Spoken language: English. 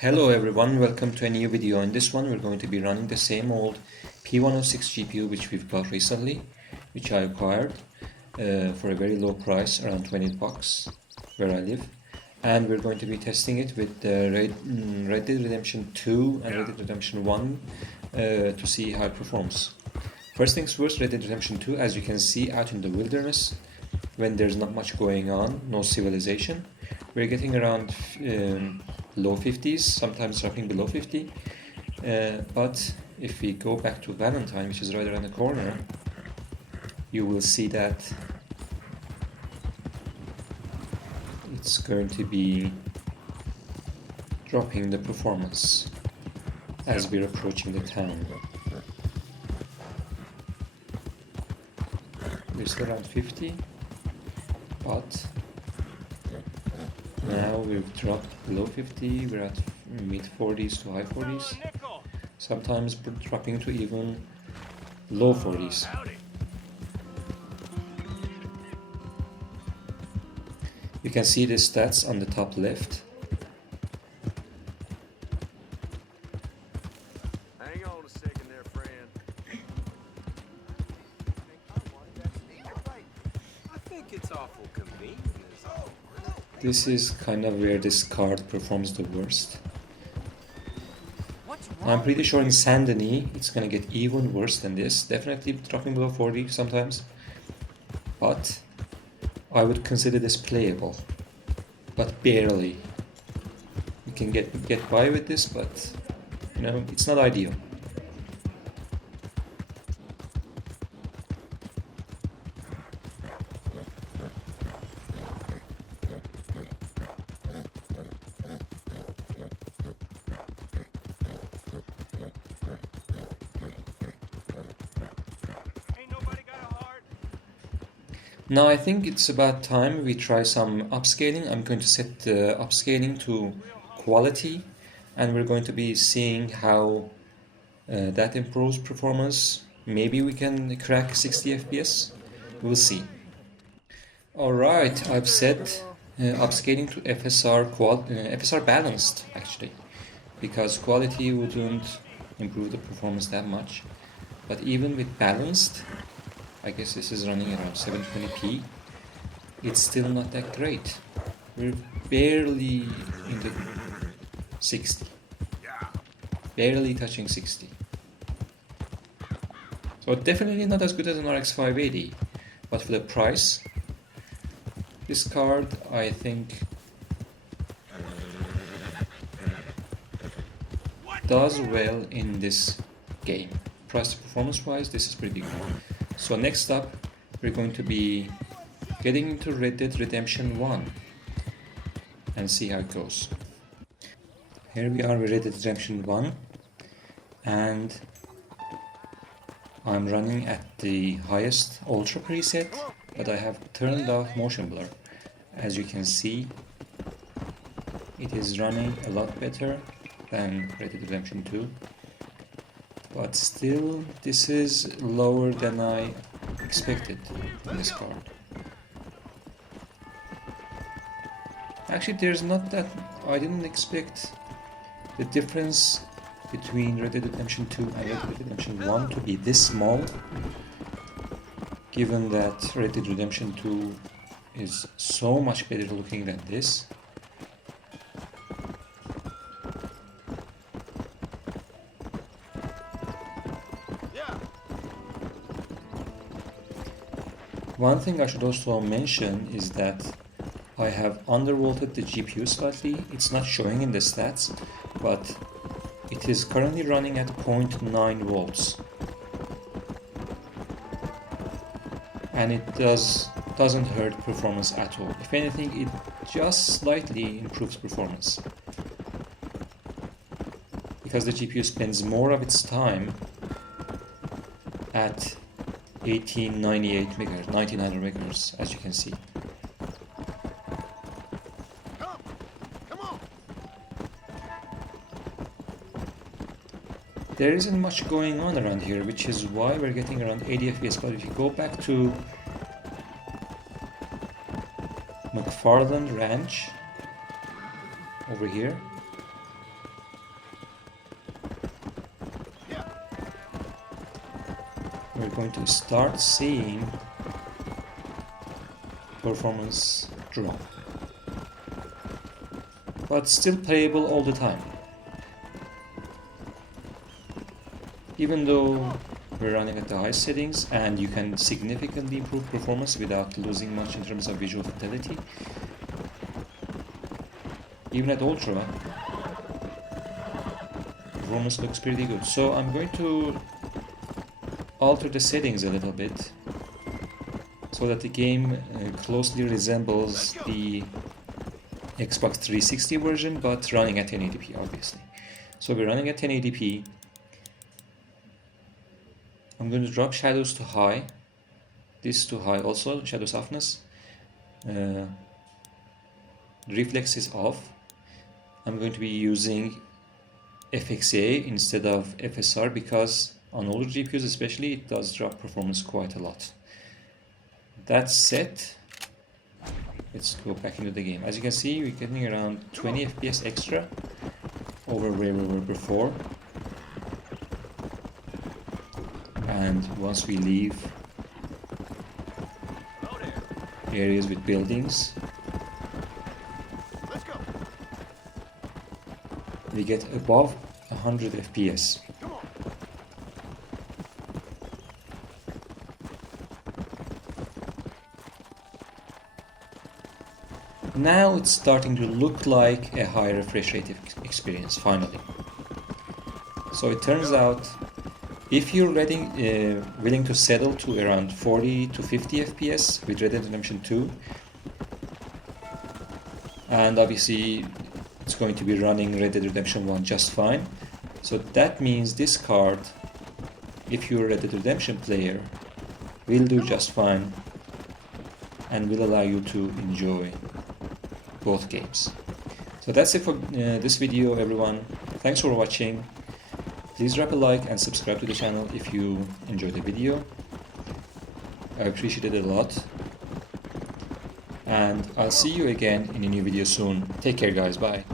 Hello everyone, welcome to a new video. In this one we're going to be running the same old P106 GPU which we've got recently, which I acquired for a very low price, around 20 bucks where I live. And we're going to be testing it with Red Dead Redemption 2 and Red Dead Redemption 1 to see how it performs. First things first, Red Dead Redemption 2, as you can see out in the wilderness, when there's not much going on, no civilization, we're getting around low 50s, sometimes dropping below 50. But if we go back to Valentine, which is right around the corner, you will see that it's going to be dropping the performance as we're approaching the town. We're still around 50, but now we've dropped below 50, we're at mid 40s to high 40s, sometimes dropping to even low 40s. You can see the stats on the top left. Hang on a second there, friend. I think it's awful convenient. This is kind of where this card performs the worst. I'm pretty sure in Saint Denis it's gonna get even worse than this, definitely dropping below 40 sometimes, but I would consider this playable, but barely. You can get by with this, but you know, it's not ideal. Now I think it's about time we try some upscaling. I'm going to set the upscaling to quality, and we're going to be seeing how that improves performance. Maybe we can crack 60 FPS. We'll see. Alright, I've set upscaling to FSR balanced actually, because quality wouldn't improve the performance that much. But even with balanced, I guess this is running around 720p, it's still not that great. We're barely in the 60, barely touching 60. So definitely not as good as an RX 580, but for the price, this card I think does well in this game. Price to performance wise, this is pretty good. So next up, we're going to be getting into Red Dead Redemption 1 and see how it goes. Here we are with Red Dead Redemption 1, and I'm running at the highest Ultra preset, but I have turned off motion blur. As you can see, it is running a lot better than Red Dead Redemption 2. But still, this is lower than I expected in this card. Actually, there's not that... I didn't expect the difference between Red Dead Redemption 2 and Red Dead Redemption 1 to be this small, given that Red Dead Redemption 2 is so much better looking than this. One thing I should also mention is that I have undervolted the GPU slightly. It's not showing in the stats, but it is currently running at 0.9 volts. And it doesn't hurt performance at all. If anything, it just slightly improves performance, because the GPU spends more of its time at 1898 megahertz, 1900 megahertz, as you can see. Come on. There isn't much going on around here, which is why we're getting around 80 FPS. But if you go back to McFarland Ranch over here, we're going to start seeing performance drop, but still playable all the time. Even though we're running at the high settings and you can significantly improve performance without losing much in terms of visual fidelity, even at ultra, performance looks pretty good. So I'm going to alter the settings a little bit so that the game closely resembles the Xbox 360 version, but running at 1080p, obviously. So we're running at 1080p. I'm going to drop shadows to high, this to high also, shadow softness. Reflex is off. I'm going to be using FXA instead of FSR because on older GPUs especially it does drop performance quite a lot. That's set. Let's go back into the game. As you can see, we're getting around 20 FPS extra over where we were before. And once we leave areas with buildings, Let's go. we get above 100 FPS. Come on. Now it's starting to look like a high refresh rate experience, finally. So it turns out, if you're willing to settle to around 40 to 50 FPS with Red Dead Redemption 2, and obviously it's going to be running Red Dead Redemption 1 just fine, so that means this card, if you're a Red Dead Redemption player, will do just fine and will allow you to enjoy both games. So that's it for this video, everyone. Thanks for watching. Please drop a like and subscribe to the channel if you enjoyed the video. I appreciate it a lot. And I'll see you again in a new video soon. Take care, guys. Bye.